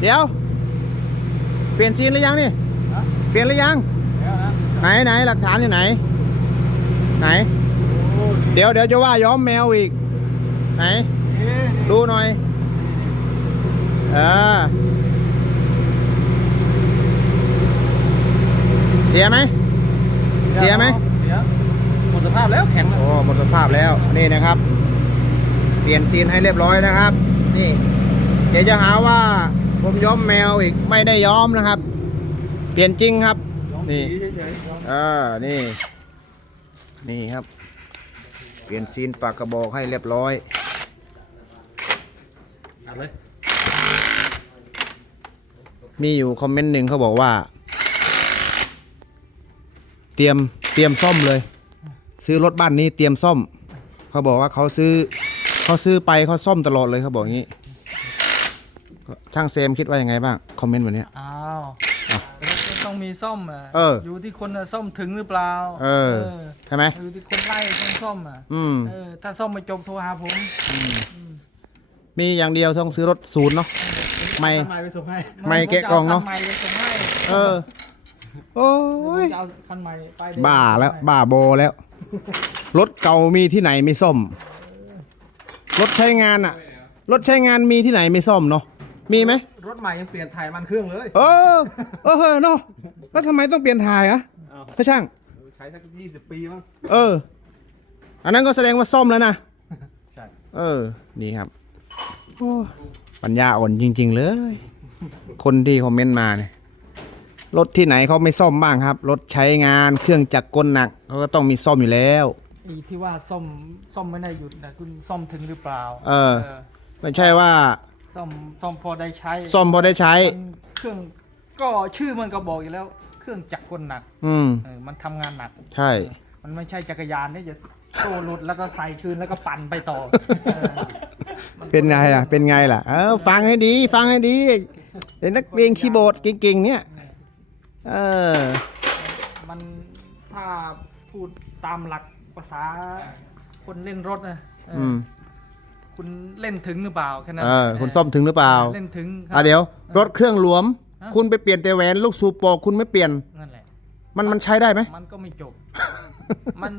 เดี๋ยว เปลี่ยนซีนหรือยังนี่ เปลี่ยนหรือยังแล้วนะไหนไหนหลักฐานอยู่ไหน ไหน เดี๋ยวเดี๋ยวจะว่าย้อมแมวอีก ไหนนี่ดูหน่อย เออ เสียไหม เสียไหมเสีย หมดสภาพแล้วแข็งแล้วโอ้หมดสภาพแล้ว นี่นะครับ เปลี่ยนซีนให้เรียบร้อยนะครับ นี่เดี๋ยวจะหาว่า ผมย้อมแมวอีกไม่ได้ย้อมนะครับ เปลี่ยนจริงครับ นี่เฉยเออนี่ นี่ครับ เปลี่ยนซีนปากกระบอกให้เรียบร้อยๆอัดเลยมีอยู่คอมเมนต์หนึ่งเขาบอกว่า เตรียมเตรียมซ่อมเลย ซื้อรถบ้านนี้เตรียมซ่อม เขาบอกว่าเขาซื้อเขาซื้อไปเขาซ่อมตลอดเลยเขาบอกอย่างนี้ ช่างเซมคิดว่ายังไงบ้าง คอมเมนต์แบบเนี้ยอ้าวก็ต้องมีซ่อมอะเอออยู่ที่คนน่ะซ่อมถึงหรือเปล่าเออใช่ไหมอยู่ที่คนไล่คนซ่อมอะอืมเออถ้าซ่อมไม่จบโทรหาผมมีอย่างเดียวต้องซื้อรถศูนย์เนาะไม่ทำไมไปส่งให้ไม่แกะกล่องเนอะผมจคัใหม่ไปส่งให้เออโอ้เดี๋ยวผมยจะเอาคันใหม่ไปเดี๋ยบ้าแล้ว บ้าโบแล้ว รถเก่ามีที่ไหนไม่ซ่อม รถใช้งานอะรถใช้งานมีที่ไหนไม่ซ่อมเนาะ มีไหมรถใหม่ยังเปลี่ยนถ่ายมันเครื่องเลย เออเออเออเนาะแล้วทำไมต้องเปลี่ยนถ่ายอะอ้าว ถ้าช่าง ใช้สักยี่สิบปีมั้ง เออ อันนั้นก็แสดงว่าซ่อมแล้วนะ ใช่ เออ นี่ครับโอ้ปัญญาอ่อนจริง ๆ เลย คนที่คอมเมนต์มาเนี่ย รถที่ไหนเขาไม่ซ่อมบ้างครับ รถใช้งานเครื่องจักรกลหนักเขาก็ต้องมีซ่อมอยู่แล้ว ไอ้ที่ว่าซ่อมซ่อมไม่ได้หยุดนะคุณซ่อมถึงหรือเปล่าเออ ไม่ใช่ว่า ซ่อมซ่อมพอได้ใช้ซ่อมพอได้ใช้ มันเครื่องก็ชื่อมันก็บอกอยู่แล้ว เครื่องจักรกลหนักอืม เออมันทำงานหนัก ใช่ มันไม่ใช่จักรยานที่จะโซ่หลุดแล้วก็ใส่คืนแล้วก็ปั่นไปต่อเออมัเป็นไงล่ะ เป็นไงล่ะ เออฟังให้ดี ฟังให้ดีเด็กนักเรียนคีย์บอร์ดเก่งๆ เนี่ย เออ มันถ้าพูดตามหลักภาษาคนเล่นรถนะเออออืม คุณเล่นถึงหรือเปล่าแค่นั้นเออคุณซ่อมถึงหรือเปล่าเล่นถึงครับ อะเดี๋ยว รถเครื่องหลวม ฮะ คุณไปเปลี่ยนแต่แหวนลูกสูบโปอกคุณไม่เปลี่ยน นั่นแหละ มันมันใช้ได้ไหมมันก็ไม่จบ มัน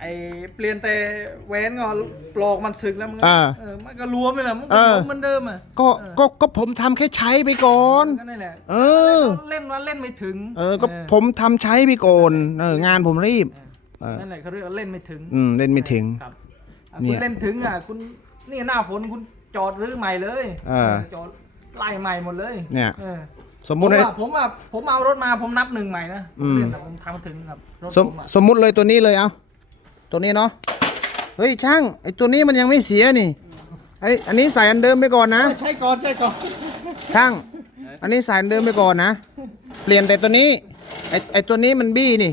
ไอเปลี่ยนแต่แหวนก็ปลอกมันสึกแล้วมันก็อ่า เออมันก็รวมไปแล้วมันเอก็อรวมเหมือนเดิมอะก็ก็ก็ผมทำแค่ใช้ไปก่อน ก็นั่นแหละเออ เล่นว่าเล่นไม่ถึงเออ ก็ผมทำใช้ไปก่อนเอองานผมรีบ เออนั่นแหละเขาเรียกว่าเล่นไม่ถึงอืมเล่นไม่ถึง ครับ อะเนี่คุณยเล่นถึงอะคุณนี่หน้าฝนคุณจอดรื้อใหม่เลยเออ จอดไล่ใหม่หมดเลยเนี่ย เออสมผมุมติให้ว่าผมอะผมเอารถมาผมนับหนึ่งใหม่นะผอืม มเล่นอะผมทำถึงครับรถสมผมอะสมมุติเลยตัวนี้เลยเอาตัวนี้เนาะเฮ้ยช่างไอตัวนี้มันยังไม่เสียนี่ไออันนี้ใส่อันเดิมไปก่อนนะ ใช่ก่อนใช่ก่อนช่าง อันนี้สายเดิมไปก่อนนะ เปลี่ยนแต่ตัวนี้ไอไอตัวนี้มันบี้นี่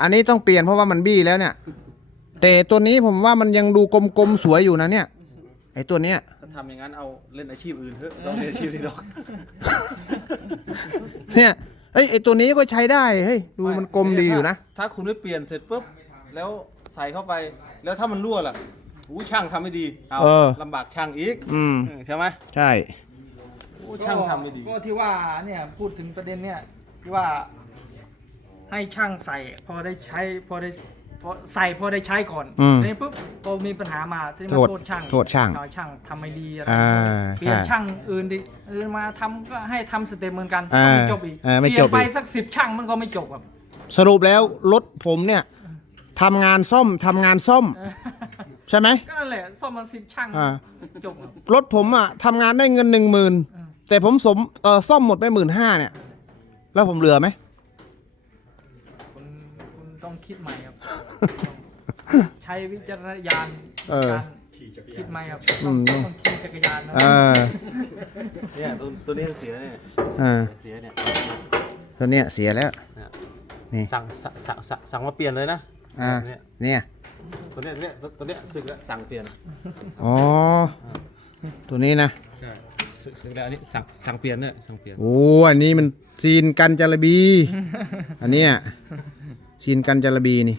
อันนี้ต้องเปลี่ยนเพราะว่ามันบี้แล้วเนี่ย แต่ตัวนี้ผมว่ามันยังดูกลมๆสวยอยู่นะเนี่ย ไอตัวเนี้ย ถ้าทำอย่างนั้นเอาเล่นอาชีพอื่นเถอะต้องเล่นอาชีพที่ดอก เนี่ยเฮ้ยไอตัวนี้ก็ใช้ได้เฮ้ยดูมันกลมดีอยู่นะ ถ้าคุณไม่เปลี่ยนเสร็จปุ๊บ แล้วใส่เข้าไป แล้วถ้ามันรั่วล่ะอู้ช่างทำไม่ดีเอาเออ ลำบากช่างอีกอืม เออใช่ไหมใช่ อู้ช่างทำไม่ดี ก็ที่ว่าเนี่ยพูดถึงประเด็นเนี่ยที่ว่าให้ช่างใส่พอได้ใช้พอได้ พอใส่พอได้ใช้ก่อนอืมทีนี้ปุ๊บพอมีปัญหามาที่มาโทษโทษช่างโทษช่างเอช่างทำไม่ดีอะไรอ่าเปลี่ยนใช่ช่างอื่นดิอื่นมาทำก็ให้ทำสเต็ปเหมือนกันอ่าก็ไม่จบอีกอ่าไม่เปลี่ยจนบไปอีก สักสิบช่างมันก็ไม่จบครับ สรุปแล้วรถผมเนี่ยทำงานซ่อมทำงานซ่อม ใช่ไหม ก็นั่นแหละซ่อมมาสิบช่างอ่า จบครับ รถผมอะทำงานได้เงินหนึ่งหมื่นแต่ผมสมเออซ่อมหมดไปหมื่นห้าเนี่ย แล้วผมเหลือไหม คุณคุณต้องคิดใหม่ครับ ใช้วิจารณญาณในเออการคิดใหม่ครับอืมต้องขี่จักรยานนะเออเนี่ยตัวตัวนี้เสียเนี่ยเออเสียเนี่ยตัวเนี้ยเสียแล้วเนี่ยนี่สั่งสั่งสั่งสั่งสั่งมาเปลี่ยนเลยนะอ่าเนี่ยเนี่ยตัวเนี้ยเนี่ยตัวตัวเนี้ยสึกแล้วสั่งเปลี่ยนอ๋อตัวนี้นะใช่สึกสึกแล้วอันนี้สั่งสั่งเปลี่ยนเนี่ยสั่งเปลี่ยนโอ้อันนี้มันซีนกันจระบี อันเนี้ยซีนกันจระบีนี่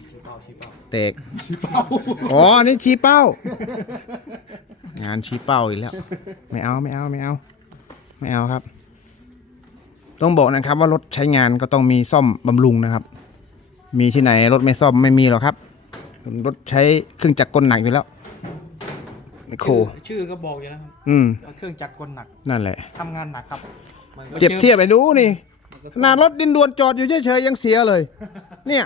เป้าชี้เป้าแตกอ๋ออันนี้ชี้เป้า งานชี้เป้าอีกแล้ว ไม่เอาไม่เอาไม่เอา ไม่เอาครับ ต้องบอกนะครับ ว่ารถใช้งานก็ต้องมีซ่อมบำรุงนะครับ มีที่ไหนรถไม่ซ่อมไม่มีหรอกครับ รถใช้เครื่องจักรกลหนักอยู่แล้วไมโครชื่อชื่อก็บอกอยู่แล้วครับอืมว่าเครื่องจักรกลหนักนั่นแหละทำงานหนักครับมันก็เจ็บเทียบไปดูนี่ขนาดรถดินดวนจอดอยู่เฉยๆยังเสียเลย เนี่ย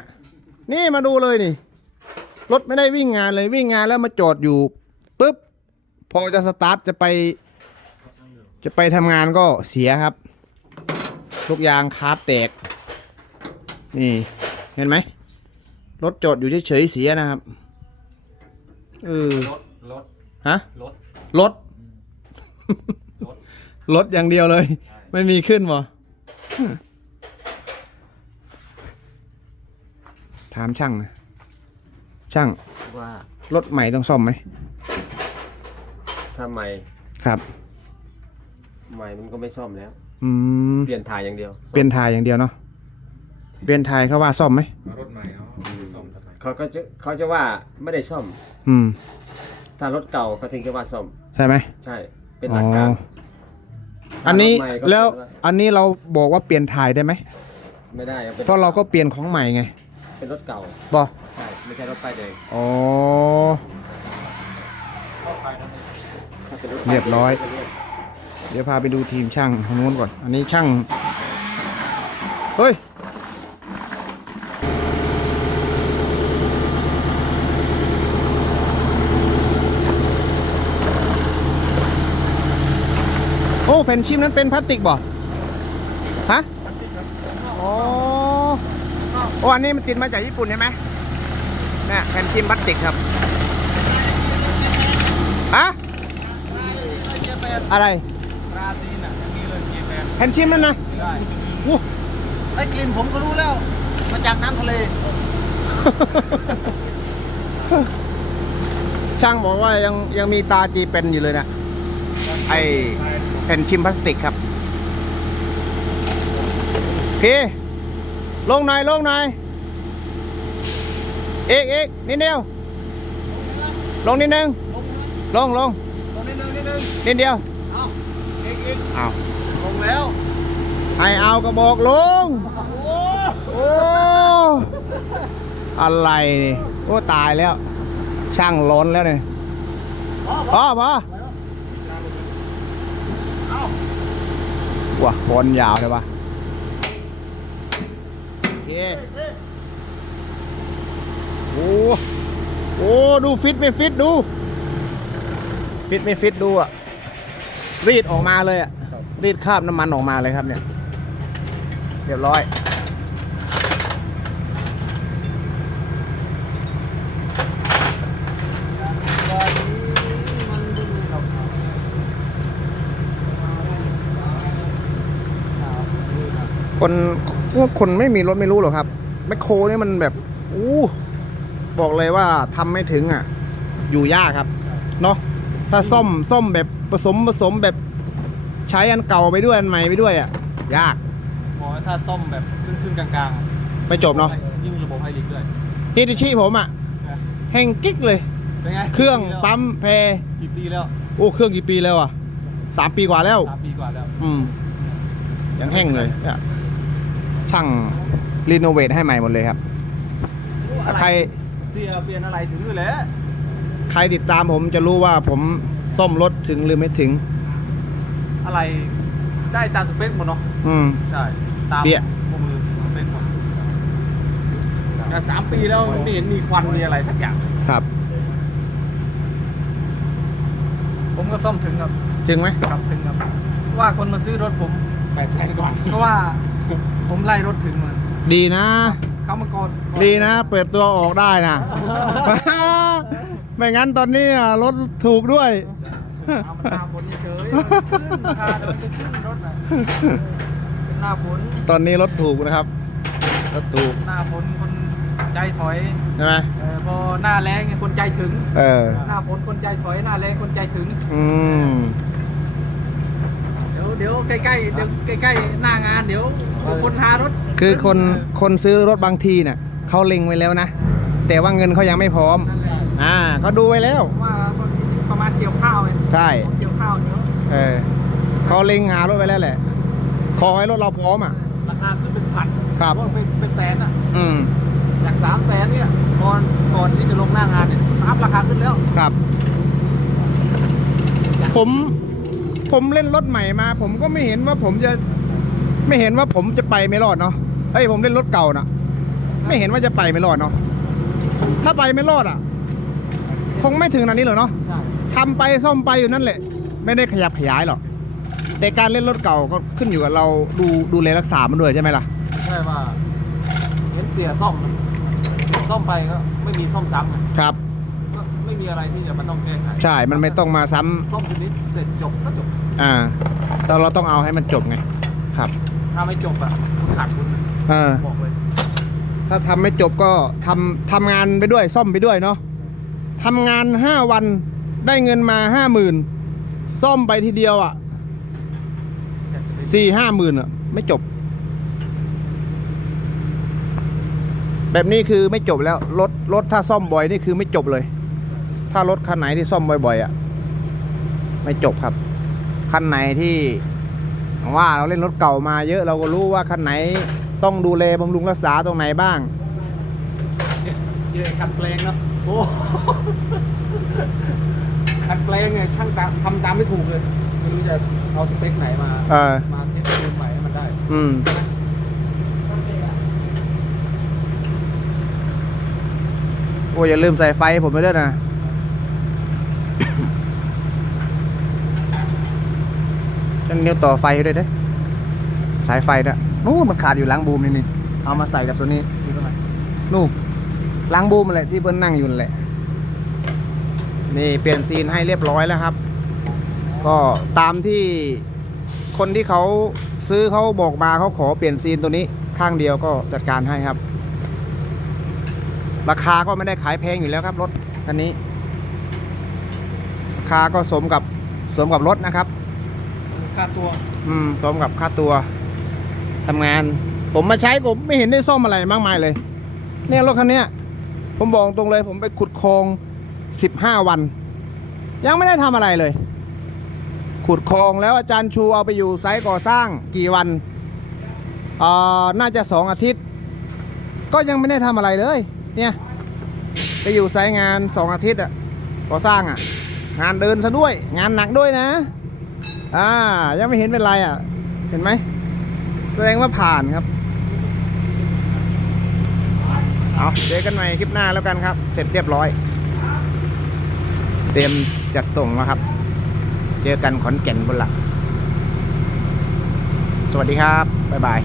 นี่มาดูเลยนี่ รถไม่ได้วิ่งงานเลยวิ่งงานแล้วมาจอดอยู่ปุ๊บพอจะสตาร์ทจะไป จะไปทำงานก็เสียครับลูกยางคาร์ดแตก นี่เห็นไหมรถจอดอยู่เฉยๆเสียนะครับเออรถรถฮะรถรถรถรถอย่างเดียวเลย ไม่มีขึ้นบ่ถามช่างนะ ช่างว่ารถใหม่ต้องซ่อมไหมถ้าใหม่ครับ ใหม่มันก็ไม่ซ่อมแล้ว อืมเปลี่ยนถ่ายอย่างเดียวเปลี่ยนทายอย่างเดียวเนาะเปลี่ยนทายเขาว่าซ่อมไหมรถใหม่เอาซ่อมทำไมเขาก็จะเขาจะว่าไม่ได้ซ่อม อืม ถ้ารถเก่าเขาถึงจะว่าซ่อมใช่ไหมใช่ เป็นหลักการอ๋ออันนี้รถใหม่ก็แล้วเปลี่ยนว่าอันนี้เราบอกว่าเปลี่ยนทายได้ไหมไม่ได้ครับเป็นเพราะเราก็เปลี่ยนของใหม่ไง เป็นรถเก่าบอใช่ ไม่ใช่รถป้ายแดงอ๋อ ถ้าเป็นรถเรียบร้อยป้าแดงเดี๋ยวพาไปดูทีมช่างทางนู้นก่อน อันนี้ช่าง เฮ้ย โอ้แผ่นชิมนั้นเป็นพลาสติกบ่ฮะ อ๋อ โอ้อันนี้มันติดมาจากญี่ปุ่นใช่ไหมเนี่ยแผ่นชิมพลาสติกครับฮะอะไรราซีนอะอย่างนี้เลยเจแปนแผ่นชิมนั่นนะได้โอ้ได้กลิ่นผมก็รู้แล้ว มาจากน้ำทะเล ช่างบอกว่ายังยังมีตาจีเป็นอยู่เลยนะไอแผ่นชิมพลาสติกครับโอเคลงหน่อยลงหน่อยเอกเอกนิดเดียว ลงนิดนึง ลงลงตรงนี้นึงนิดนึงนิดเดียวเอ้าเอกเอกอ้าวลงแล้วให้เอาก็บอกลง โอ้โอ้อะไรนี่โอ้ตายแล้ว ช่างล้นแล้วเนี่ยพอพอว้าบอลยาวเลยปะโอเค โอ้โอ้ดูฟิตไม่ฟิตดู ฟิตไม่ฟิตดูอะรีดออกมาเลยอะรีดคราบน้ำมันออกมาเลยครับเนี่ย เรียบร้อย คนคนไม่มีรถไม่รู้หรอกครับแมคโครนี่มันแบบ อู้ บอกเลยว่าทำไม่ถึงอะ อยู่ยากครับ เนาะถ้าซ่อมซ่อมแบบผสมผสมแบบใช้อันเก่าไปด้วยอันใหม่ไปด้วยอะ ยากหมอถ้าซ่อมแบบครึ่งๆกลางๆ ไปจบเนาะยิ่งระบบไฮดรอลิกด้วยฮิตาชิผมอะแห้งกิ๊กเลยเป็นไงเครื่องปั๊มแพรกี่ปีแล้วโอ้เครื่องกี่ปีแล้วอะสามปีกว่าแล้วสามปีกว่าแล้วอืมยังแห้งเลยเนี่ยช่างรีโนเวทให้ใหม่หมดเลยครับ ใคร เสียเปลี่ยนอะไรถึงอยู่แหล้วใครติดตามผมจะรู้ว่าผมซ่อมรถถึงหรือไม่ถึง อะไรได้ตามสเปคหมดเนาะอืม ใช่ตามเปี้ยข้อมือสเปคหมดแต่สามปีแล้วไม่เห็นมีควันมีอะไรทักอย่างครับ ผมก็ซ่อมถึงครับถึงไหมครับถึงครับ ว่าคนมาซื้อรถผม แปดแสนกว่าเพราะว่าผมไล่รถถึงมันดีนะ เขามากดดีนะ เปิดตัวออกได้นะ ไม่งั้นตอนนี้อะรถถูกด้วย เอามันหน้าฝนเฉยๆมันขึ้นราคาเดี๋ยวมันจะขึ้นรถนะเป็นหน้าฝนตอนนี้รถถูกนะครับ รถถูกหน้าฝนคนใจถอยใช่ไหมเออพอหน้าแรงเนี่ยคนใจถึง เออ หน้าฝนคนใจถอยหน้าแรงคนใจถึง อืม เดี๋ยวเดี๋ยวใกล้ๆเดี๋ยวใกล้ๆหน้างานเดี๋ยวคนหารถคือคนคนซื้อรถบางทีเนี่ยเขาเล็งไว้แล้วนะ แต่ว่าเงินเขายังไม่พร้อมนั่นแหละอ่าเขาดูไว้แล้วว่าประมาณเกี่ยวข้าวเลยใช่เกี่ยวข้าวเดี๋ยวเออเขาเล็งหารถไปแล้วแหละ ขอให้รถเราพร้อมอะราคาขึ้นเป็นพันครับว่าเป็นเป็นแสนอะ อืมจากสามแสนเนี่ยก่อนก่อนที่จะลงหน้างานเนี่ยอัพราคาขึ้นแล้วครับ ผม ผมเล่นรถใหม่มา ผมก็ไม่เห็นว่าผมจะ ไม่เห็นว่าผมจะไปไม่รอดเนาะเฮ้ยผมเล่นรถเก่านะไม่เห็นว่าจะไปไม่รอดเนาะถ้าไปไม่รอดอะ คงไม่ถึงขนาดนี้หรอกเนาะใช่ทำไปซ่อมไปอยู่นั่นแหละ ไม่ได้ขยับขยายหรอกแต่การเล่นรถเก่าก็ขึ้นอยู่กับเราดูดูแลรักษามันด้วยใช่ไหมล่ะใช่ว่าเห็นเสียซ่อมเสียซ่อมไปก็ไม่มีซ่อมซ้ำไงครับ ก็ไม่มีอะไรที่จะมันต้องแก้ไขใช่ มันไม่ต้องมาซ้ำซ่อมทีนี้เสร็จจบก็จบ อ่าแต่เราต้องเอาให้มันจบไง ครับ ถ้าไม่จบอะคุณขาดทุนเออ บอกเลยถ้าทำไม่จบก็ทำทำงานไปด้วยซ่อมไปด้วยเนาะทำงานห้าวันได้เงินมาห้าหมื่นซ่อมไปทีเดียวอะสี่ห้าหมื่นอะ ไม่จบ แบบนี้คือไม่จบแล้วรถรถถ้าซ่อมบ่อยนี่คือไม่จบเลย ถ้ารถคันไหนที่ซ่อมบ่อยๆอะ ไม่จบครับ คันไหนที่ว่าเราเล่นรถเก่ามาเยอะเราก็รู้ว่าคันไหนต้องดูแลบำรุงรักษาตรงไหนบ้างเจอคันแปลงเนาะโอ้คันแปลงเนี่ยช่างตามทำตามไม่ถูกเลยไม่รู้จะเอาสเปคไหนมาเออมาเซ็ตเดินใหม่ให้มันได้ อืมโอ้ยอย่าลืมใส่ไฟให้ผมไปด้วยนะันนิ้วต่อไฟด้วยเด้สายไฟนะนู่นมันขาดอยู่หล้างบูมนี่นี่เอามาใส่กับตัวนี้นู่นล้างบูมอะไรที่เพิ่นนั่งอยู่นั่นแหละนี่เปลี่ยนซีนให้เรียบร้อยแล้วครับ ก็ตามที่คนที่เขาซื้อเขาบอกมาเขาขอเปลี่ยนซีนตัวนี้ข้างเดียวก็จัดการให้ครับ ราคาก็ไม่ได้ขายแพงอยู่แล้วครับรถคันนี้ ราคาก็สมกับสมกับรถนะครับ ค่าตัว อืมสมกับค่าตัวทำงาน ผมมาใช้ผมไม่เห็นได้ซ่อมอะไรมากมายเลย เนี่ยรถคันเนี้ย ผมบอกตรงเลย ผมไปขุดคลองสิบห้าวัน ยังไม่ได้ทำอะไรเลย ขุดคลองแล้วอาจารย์ชูเอาไปอยู่ไซต์ก่อสร้างกี่วันเอ่อน่าจะสองอาทิตย์ ก็ยังไม่ได้ทำอะไรเลย เนี่ย ไปอยู่ไซต์งานสองอาทิตย์อะก่อสร้างอะงานเดินซะด้วย งานหนักด้วยนะ อ่า ยังไม่เห็นเป็นไรอะ เห็นไหม แสดงว่าผ่านครับ เอาเจอกันใหม่คลิปหน้าแล้วกันครับ เสร็จเรียบร้อย เตรียมจัดส่งแล้วครับ เจอกันขอนแก่นบนหลัก สวัสดีครับ บ๊ายบาย